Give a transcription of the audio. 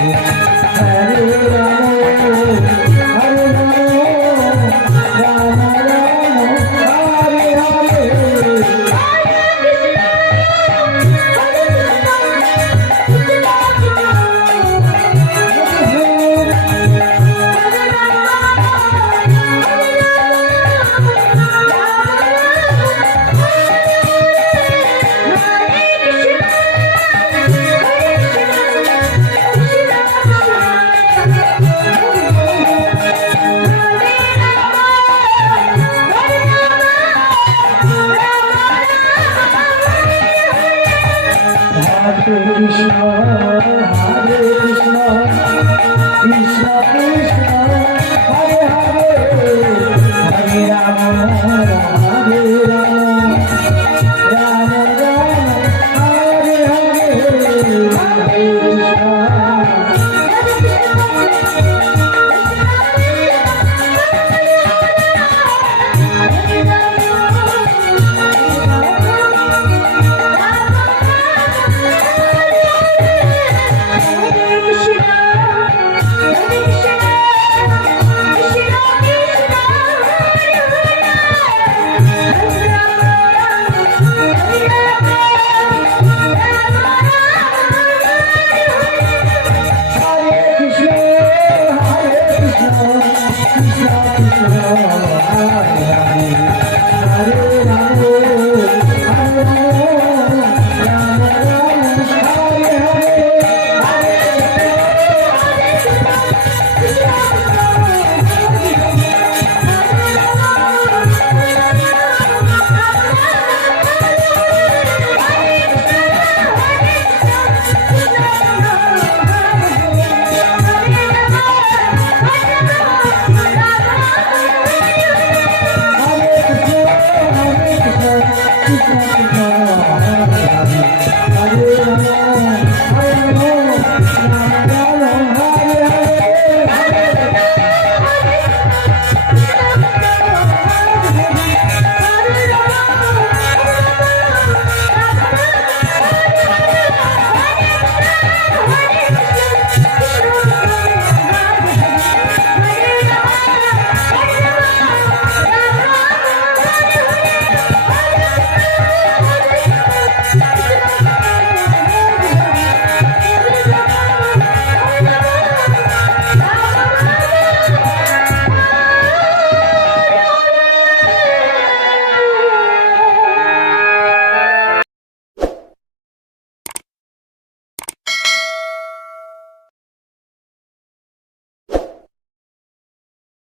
Oh. Thank yeah. you.